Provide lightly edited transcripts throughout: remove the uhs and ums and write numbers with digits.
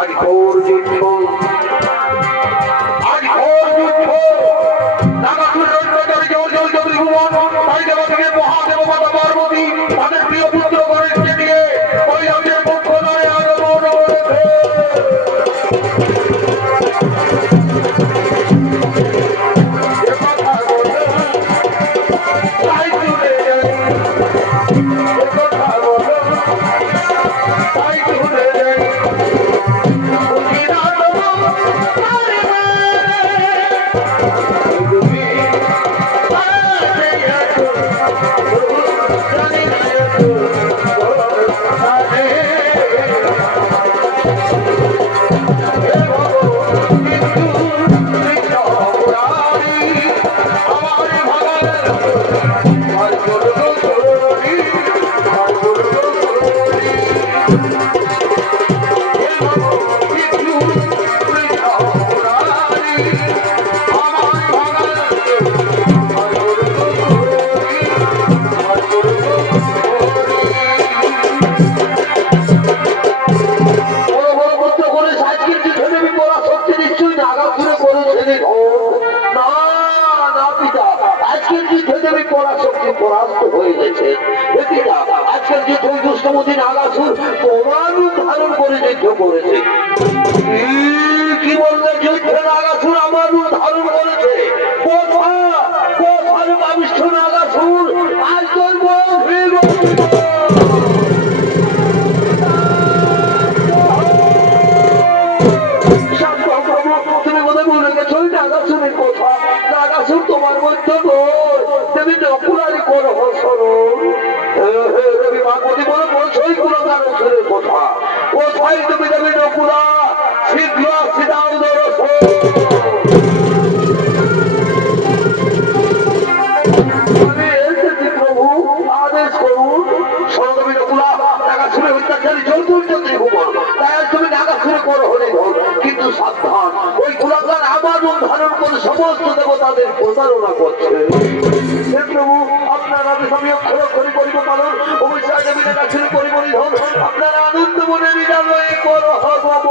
আজ ঘোর যুদ্ধ, আজ ঘোর যুদ্ধ। নাগাসুরের অত্যাচারে জল জল জল ভুবন, তাই দেব থেকে মহাদেব মাতা পার্বতী তাদের প্রিয় পুত্র গণেশকে নিয়ে কৈলাসের পক্ষ নয় আগমন করেছে। তোমার ধারণ করে যুদ্ধ করেছে। কি বললে যুদ্ধে নাগাসুর আমার রূপ ধারণ করেছে? কোথায় পাবিষ্ঠ নাগাসুর? আজ তোর তুমি বোধহয় বলে গেছো নাগাসুরের কথা। নাগাসুর তোমার মধ্যে তুমি নকুলারি করো স্মরণ। রবি ভাগবতী বলে বলছোই কুলকারের কথা। কোথায় তুমি দেবী নকুলা? শীঘ্র সিদাও প্রভু আদেশ করুন। সরদেবী নকুলা নাগাসুরের অত্যাচারী চতুর্থ ত্রিভুবন, তাই তুমি নাগাসুরে করো হলে ধর। কিন্তু সাবধান, ওই কুলাকার আমার রূপ ধারণ করে সমস্ত দেবতাদের প্রতারণা করছে। প্রভু আপনার আদেশ আমি অক্ষর অক্ষরে করিব পালন। অবশ্যই দেবী নাগাসুরে করিব নিধন। আপনার আনন্দ মনে বিদ্যালয়ে করো হব।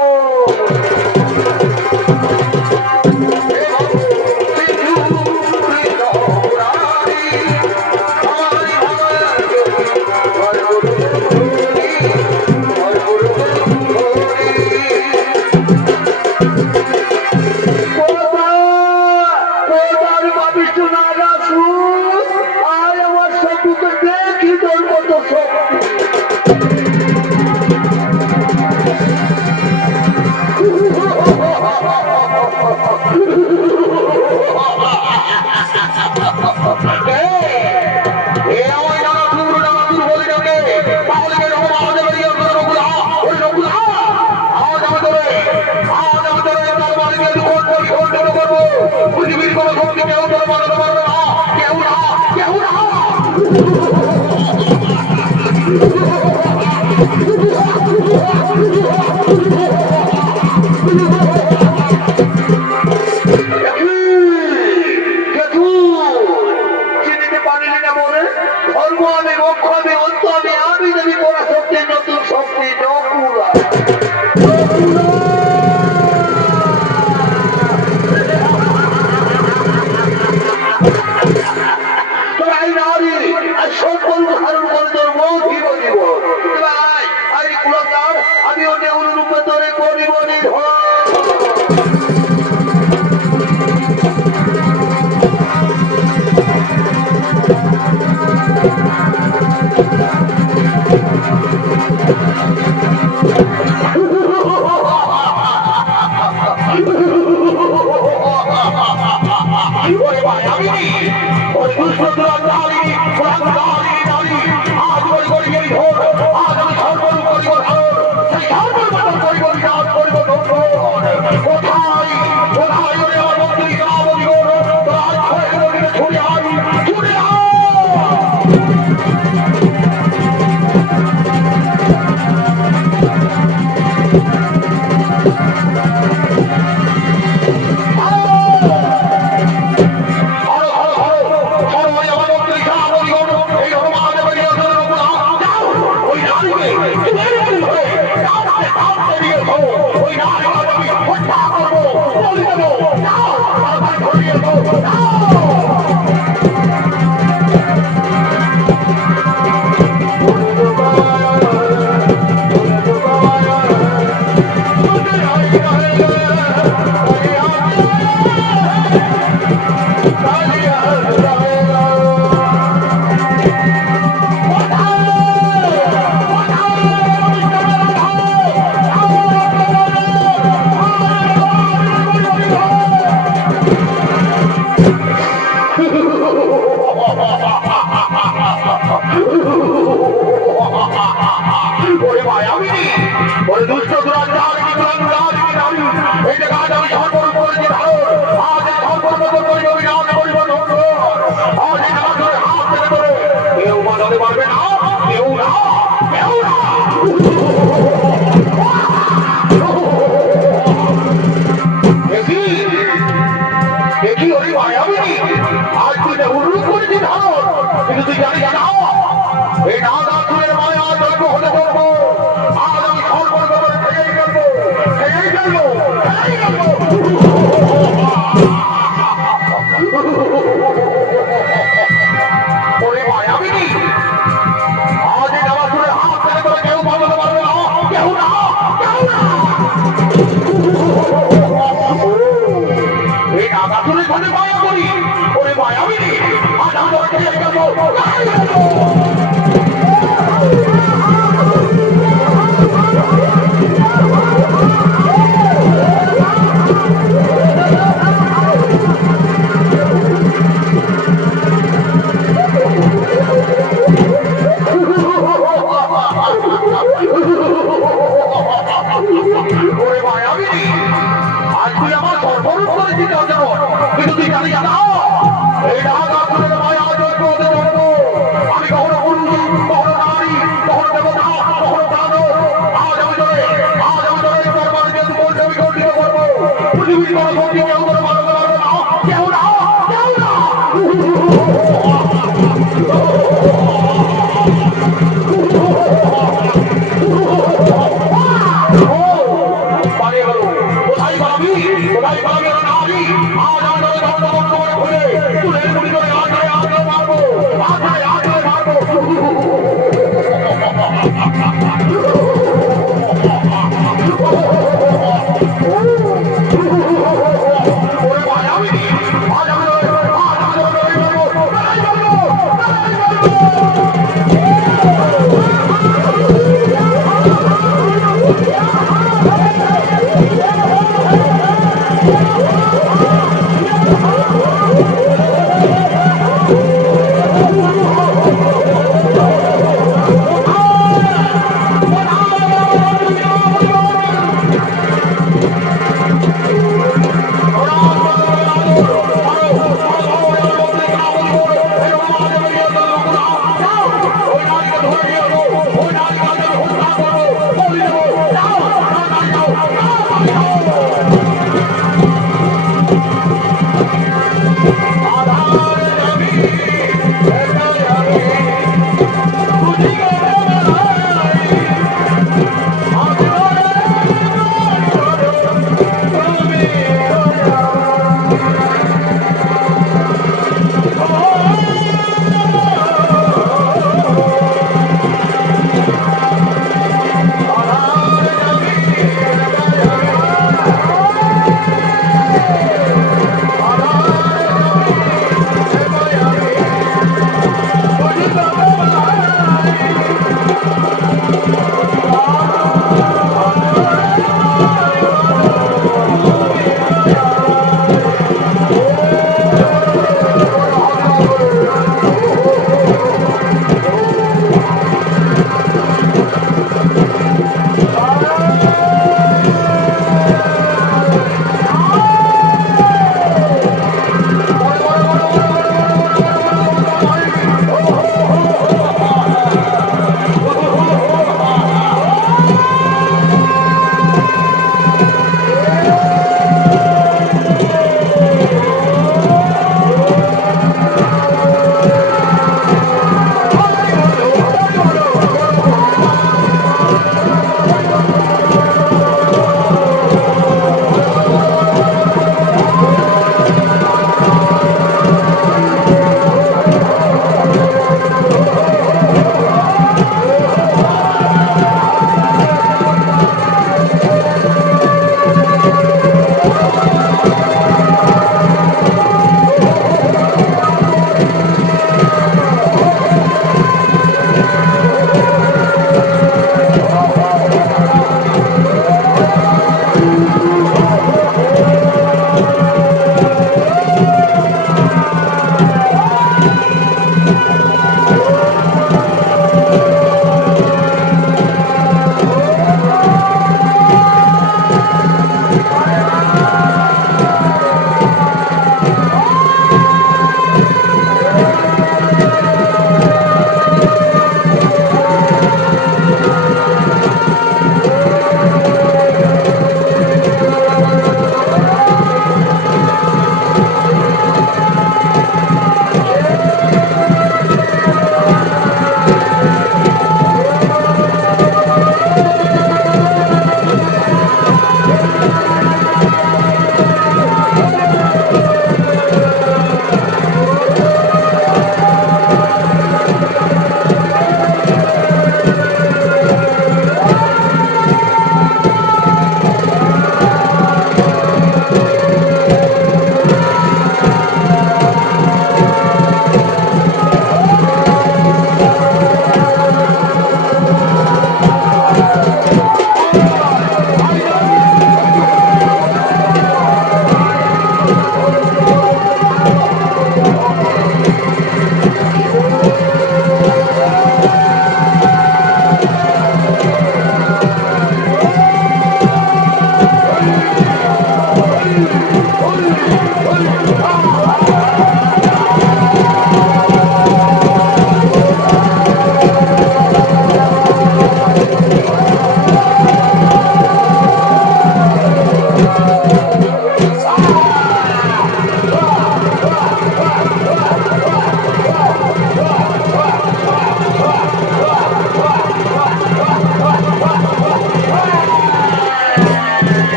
পৃথিবীর কোন শক্তি কেউ তোর বানাতে পারবে না। কেউ না, কেউ না। চিনিতে পারিনি না মনে ধর্ম আমি রক্ষ আমি অন্ত আমি যদি তোরা শক্তির নতুন শক্তি নকুলা। আমিও নেউল রূপে তোরে করিব নিধন। মায়াবিনী ওই দুষ্ট দুরাচার কি দুরাচার কি নারী এই যে কাজ আমি ধর্ম করেছি ভালো আজ এই ধর্ম মতো করি অভিযান করিব ধর্ম আজ এই নামাজ ধরে হাত থেকে ধরে কেউ বাঁধাতে পারবে না কেউ না কেউ না দেখি দেখি ওই মায়াবিনী আজ তুই উল্লুক করেছি ভালো কিন্তু তুই জানি জানা এই নাগাসুরের মায়া যজ্ঞ হতে করবো আজ আমি সর্বর করে খেয়েই ফেলবো খেয়েই ফেলবো খেয়েই ফেলবো ওরে মায়াবিনী আজ এই নাগাসুরের হাত থেকে তোরা কেউ বাঁচাতে পারবে না কেউ না কেউ না এই নাগাসুরের সাথে মায়া করি ওরে মায়াবিনী আজ আমি তোরা খেয়েই ফেলবো খেয়েই ফেলবো ওরে মায়াবিনী আজ তুই আমার সর্বরূপ করেছিস কিন্তু তুই জানি জানা এই নাগাসুরের মায়া যজ্ঞ হতে করবো আমি কখনো পুরুষ কখনো নারী কখনো দেবতা কখনো দানব আজ আমি ধরে দরবারে যেহেতু বলতে আমি গঠিত করবো পৃথিবীর কোনো শক্তি কেউ করে বাঁচাতে পারবে না কেউ না কেউ না পালিয়ে গেল কোথায় পালাবি কোথায় পালাবি নারী আজ আমি ধরে দণ্ড করে খুলে তুলে মুড়ি করে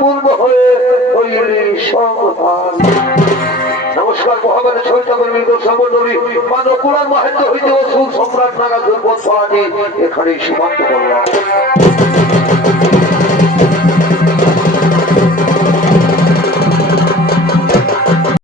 পূর্ব হয়ে হইলি সাবধান। নমস্কার মহামান্য সৈন্যগণ সম্বন্ধী মানব কুলার মহেন্দ্র হইতে অসুর সম্রাট নাগা দুর্বল এখানেই সীমান্ত করলাম।